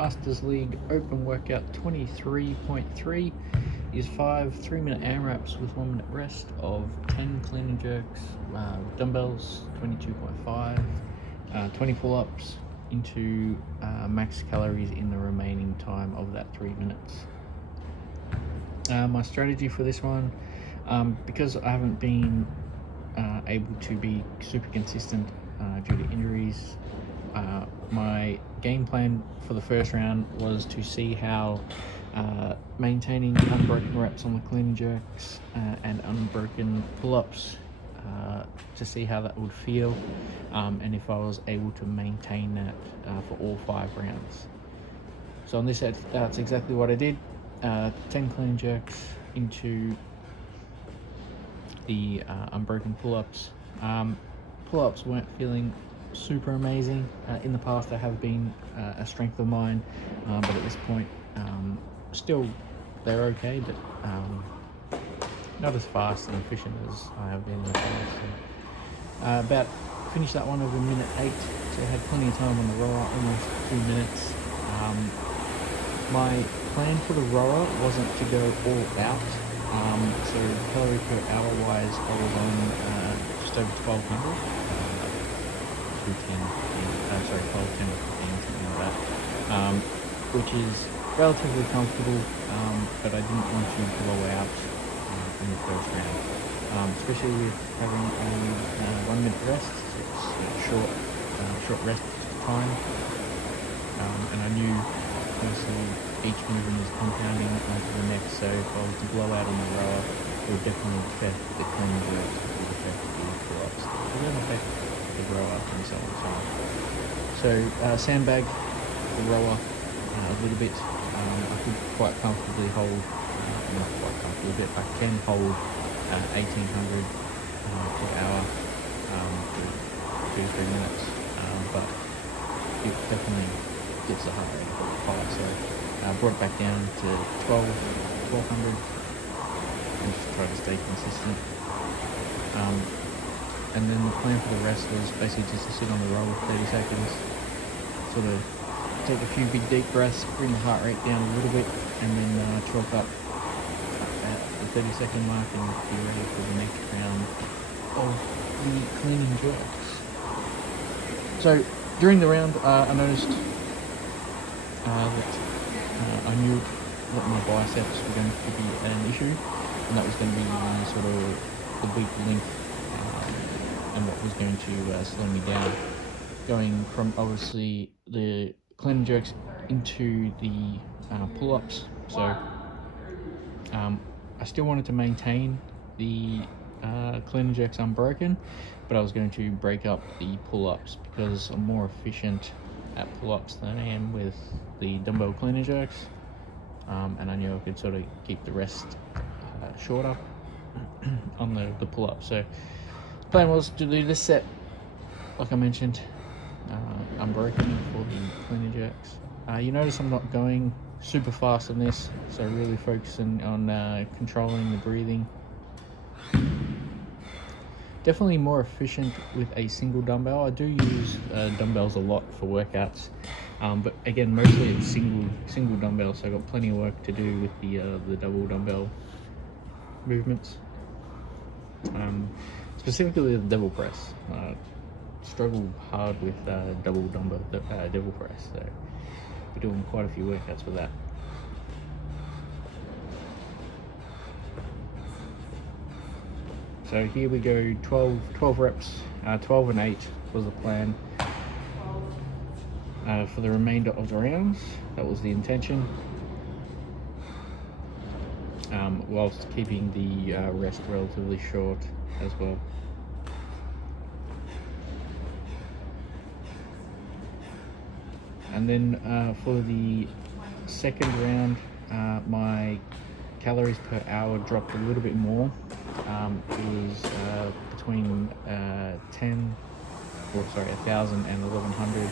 Masters League Open Workout 23.3 is 5 3-minute AMRAPs with 1 minute rest of 10 clean and jerks, dumbbells 22.5, 20 pull-ups into max calories in the remaining time of that 3 minutes. My strategy for this one, because I haven't been able to be super consistent due to injuries, my game plan for the first round was to see how maintaining unbroken reps on the clean and jerks and unbroken pull-ups to see how that would feel, and if I was able to maintain that for all 5 rounds. So on this set, that's exactly what I did. 10 clean and jerks into the unbroken pull-ups. Pull-ups weren't feeling super amazing. In the past, they have been a strength of mine, but at this point, still they're okay, but not as fast and efficient as I have been in the past. So, finished that one over minute 8, so I had plenty of time on the rower, almost 2 minutes. My plan for the rower wasn't to go all out, so calorie per hour wise, I was on just over 1200, 1210 or 15, something like that, which is relatively comfortable, but I didn't want to blow out in the first round, especially with having a 1 minute rest. It's short rest time, and I knew obviously each movement is compounding onto the next, so if I was to blow out on the rower, it would definitely affect the clean jerks, it would affect the pull-ups, it would affect the rower, and so on and so on. So sandbag the rower a little bit. I could quite comfortably hold, not quite comfortably, but I can hold 1800 per hour for 2 to 3 minutes, but it definitely gets the heart rate high, so I brought it back down to 1200 and just try to stay consistent. And then the plan for the rest was basically just to sit on the roll for 30 seconds, sort of take a few big deep breaths, bring the heart rate down a little bit, and then chalk up at the 30-second mark and be ready for the next round of the clean and jerks. So during the round, I noticed that I knew that my biceps were going to be an issue, and that was going to be sort of the weak link, and what was going to slow me down, going from obviously the clean and jerks into the pull-ups. So I still wanted to maintain the clean and jerks unbroken, but I was going to break up the pull-ups because I'm more efficient at pull-ups than I am with the dumbbell clean and jerks, and I knew I could sort of keep the rest shorter on the pull-ups. So the plan was to do this set, like I mentioned, unbroken for the clean and jerks. You notice I'm not going super fast on this, so really focusing on controlling the breathing. Definitely more efficient with a single dumbbell. I do use dumbbells a lot for workouts, but again, mostly it's single dumbbell, so I've got plenty of work to do with the double dumbbell movements. Specifically the devil press. Struggle hard with double dumbbell devil press, so we're doing quite a few workouts with that. So here we go, 12 reps, 12 and 8 was the plan for the remainder of the rounds. That was the intention, whilst keeping the rest relatively short as well. And then for the second round, my calories per hour dropped a little bit more. It was between 1,000 and 1,100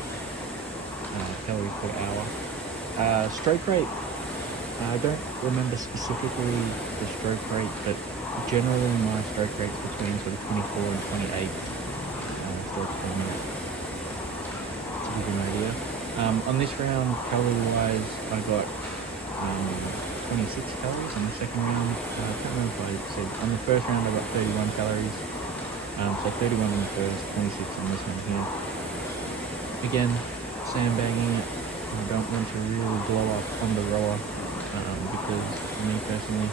calories per hour. Stroke rate, I don't remember specifically the stroke rate, but generally my stroke rate's between sort of 24 and 28 strokes per minute, to give you an idea. On this round, calorie wise, I got 26 calories. On the second round, I can't remember if I said, on the first round I got 31 calories. So 31 on the first, 26 on this one here. Again, sandbagging it. I don't want to really blow up on the rower because for me personally,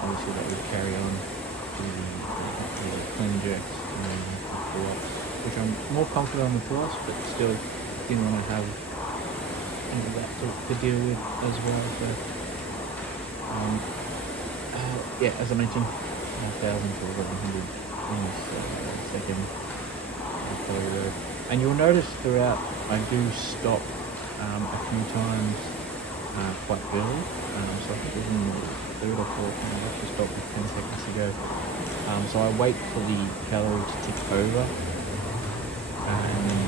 obviously that would carry on to the clean jerks and pull-ups, which I'm more confident on the pull-ups, but still didn't want to have that to deal with as well. So yeah, as I mentioned, 1,000 to 1,100 in this second calorie load. And you'll notice throughout I do stop a few times quite early. So I think it was in the third or fourth time I actually stopped with 10 seconds to go. So I wait for the calorie to tick over and then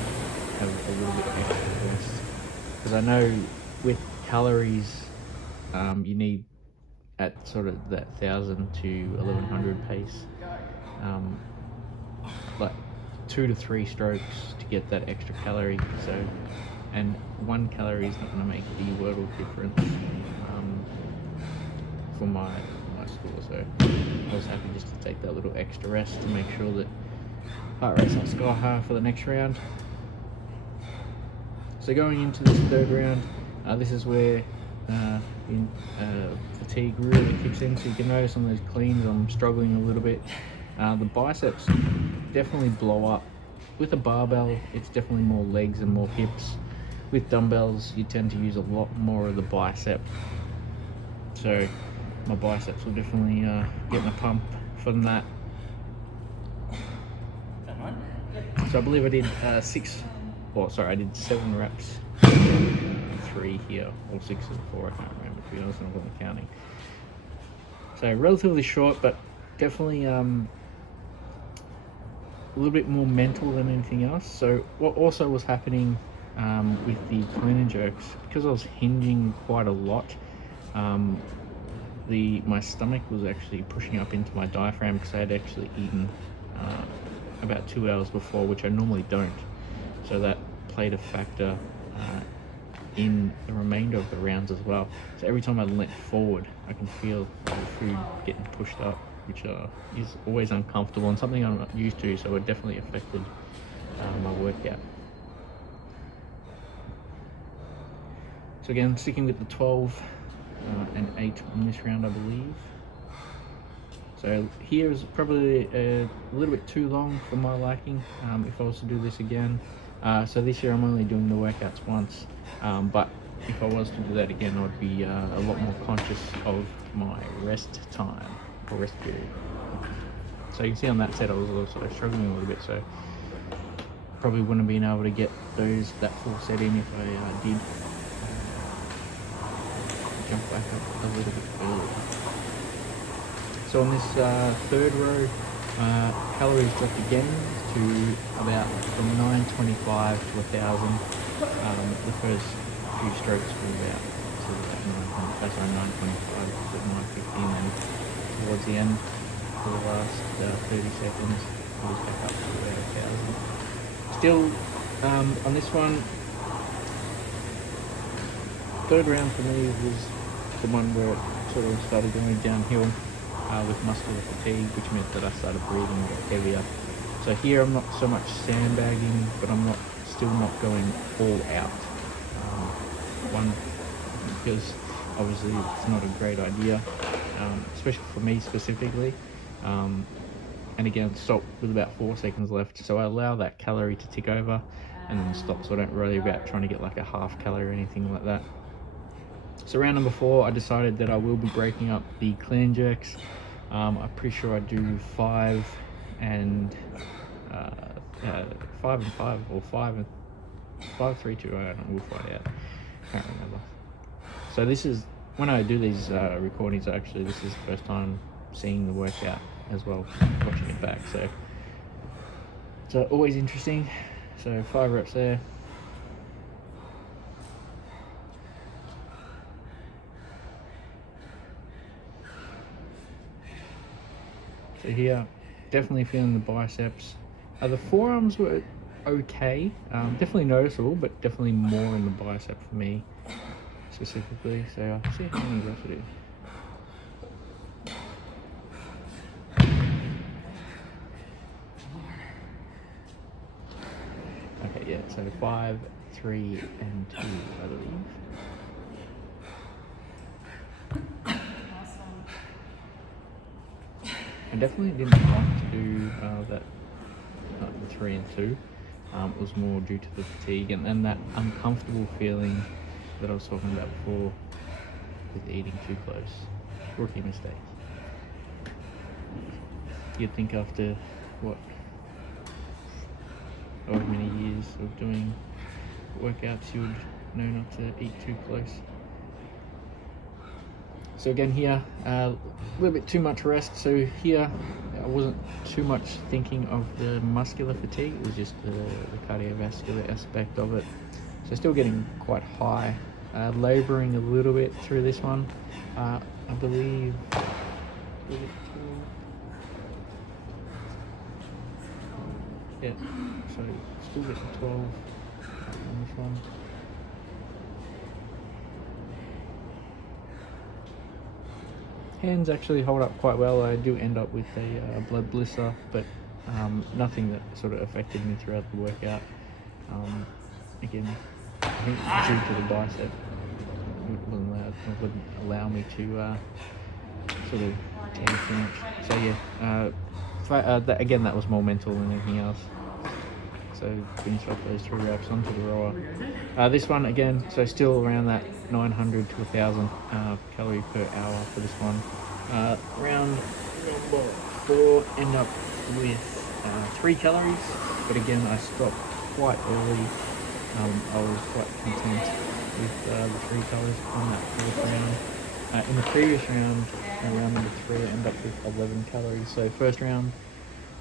have a little bit extra rest. Because I know with calories you need at sort of that 1,000 to 1,100 pace, like 2 to 3 strokes to get that extra calorie. So, and 1 calorie is not going to make the world of difference for my score. So I was happy just to take that little extra rest to make sure that heart rate's not sky high for the next round. So going into this third round, this is where fatigue really kicks in. So you can notice on those cleans I'm struggling a little bit. The biceps definitely blow up. With a barbell, it's definitely more legs and more hips. With dumbbells, you tend to use a lot more of the bicep. So my biceps will definitely get in a pump from that. So I believe I did I did 7 reps, 3 here, or 6 and 4, I can't remember, to be honest, I'm not counting. So relatively short, but definitely a little bit more mental than anything else. So what also was happening with the clean and jerks, because I was hinging quite a lot, my stomach was actually pushing up into my diaphragm because I had actually eaten about 2 hours before, which I normally don't. So that played a factor in the remainder of the rounds as well. So every time I leant forward, I can feel the food getting pushed up, which is always uncomfortable and something I'm not used to, so it definitely affected my workout. So again, sticking with the 12 and 8 in this round, I believe. So here is probably a little bit too long for my liking if I was to do this again. So this year I'm only doing the workouts once, but if I was to do that again, I would be a lot more conscious of my rest time or rest period. So you can see on that set I was also struggling a little bit, so probably wouldn't have been able to get that full set in if I did jump back up a little bit earlier. So on this third row, calories dropped again to about from 925 to 1,000. The first few strokes were about 925 to 950, and then towards the end, for the last 30 seconds, it was back up to about 1,000. Still, on this one, third round for me was the one where it sort of started going downhill with muscular fatigue, which meant that I started breathing a bit heavier. So here I'm not so much sandbagging, but I'm still not going all out. One, because obviously it's not a great idea, especially for me specifically. And again, stop with about 4 seconds left, so I allow that calorie to tick over and then stop, so I don't worry about trying to get like a half calorie or anything like that. So round number 4, I decided that I will be breaking up the clean jerks. I'm pretty sure I do 5 and 5 and 5, or 5 and 5, 3, 2. I don't know. We'll find out. Can't remember. So this is when I do these recordings. Actually, this is the first time seeing the workout as well, watching it back. So always interesting. So 5 reps there. So here, definitely feeling the biceps. The forearms were okay. Definitely noticeable, but definitely more in the bicep for me specifically. So I'll see how many reps I do. Okay, yeah, so 5, 3, and 2, I believe. I definitely didn't want to do the 3 and 2. It was more due to the fatigue and that uncomfortable feeling that I was talking about before with eating too close. Rookie mistake. You'd think after, what, however many years of doing workouts, you would know not to eat too close. So again here, a little bit too much rest. So here, I wasn't too much thinking of the muscular fatigue, it was just the cardiovascular aspect of it. So still getting quite high, labouring a little bit through this one. I believe, yeah, so still getting 12 on this one. Hands actually hold up quite well. I do end up with a blood blister, but nothing that sort of affected me throughout the workout. Again, I think due to the bicep, it wouldn't allow me to sort of take too much. So yeah, again, that was more mental than anything else. So finish off those 3 reps onto the rower. This one again, so still around that 900 to 1,000 calorie per hour for this one. Round number 4, end up with 3 calories, but again I stopped quite early. I was quite content with the 3 calories on that 4th round. In the previous round, round number 3, I ended up with 11 calories. So first round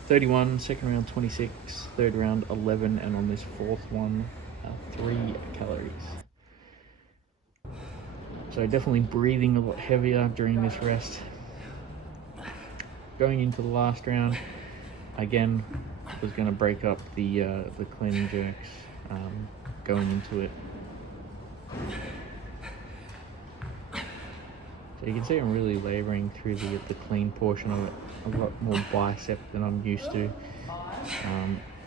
31, second round 26, third round 11, and on this 4th one 3 calories. So definitely breathing a lot heavier during this rest. Going into the last round, again was going to break up the clean and jerks going into it. So you can see I'm really labouring through the clean portion of it, a lot more bicep than I'm used to.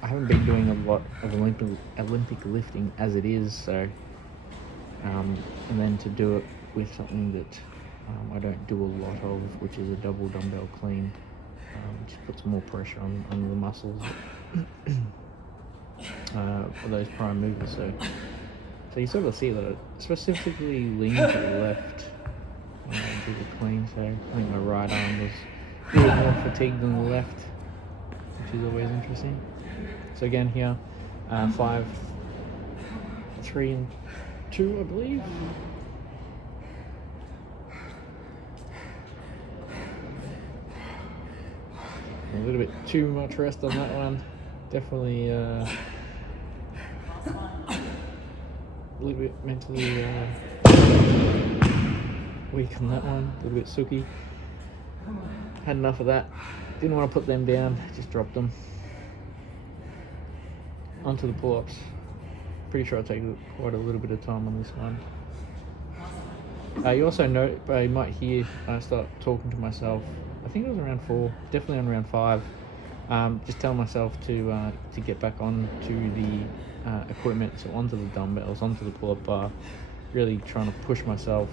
I haven't been doing a lot of Olympic lifting as it is, so and then to do it with something that I don't do a lot of, which is a double dumbbell clean, just puts more pressure on the muscles for those prime movers. So you sort of see that it specifically leans to the left. Do the clean, so I think my right arm was a little more fatigued than the left, which is always interesting. So again here, 5, 3, and 2, I believe. A little bit too much rest on that one. Definitely a little bit mentally weak on that one, a little bit sooky. Had enough of that. Didn't want to put them down, just dropped them. Onto the pull-ups. Pretty sure I take quite a little bit of time on this one. You also note, I might hear I start talking to myself. I think it was around 4, definitely on around 5. Just tell myself to get back onto the equipment, so onto the dumbbells, onto the pull-up bar. Really trying to push myself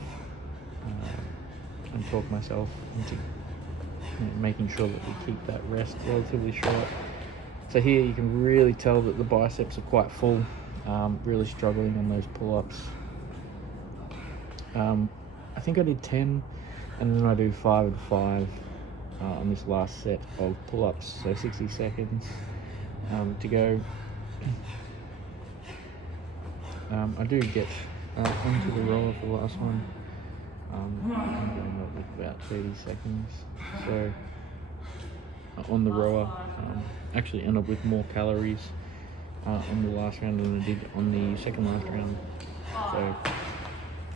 and talk myself into making sure that we keep that rest relatively short. So here you can really tell that the biceps are quite full, really struggling on those pull-ups. I think I did 10, and then I do 5 and 5 on this last set of pull-ups, so 60 seconds to go. I do get onto the roller for the last one. I'm going up with about 30 seconds. So on the rower, actually end up with more calories on the last round than I did on the second last round. So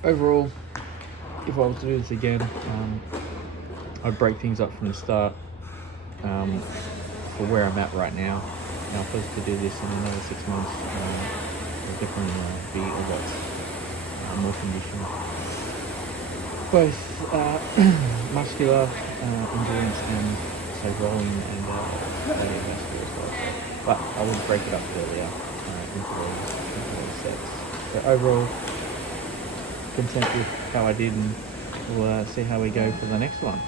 overall, if I was to do this again, I'd break things up from the start for for where I'm at right now. Now, if I was to do this in another 6 months, I'll definitely be a lot more conditioned. Both muscular endurance and say rolling and cardiovascular as well. But I would break it up earlier into those sets. So overall, content with how I did, and we'll see how we go for the next one.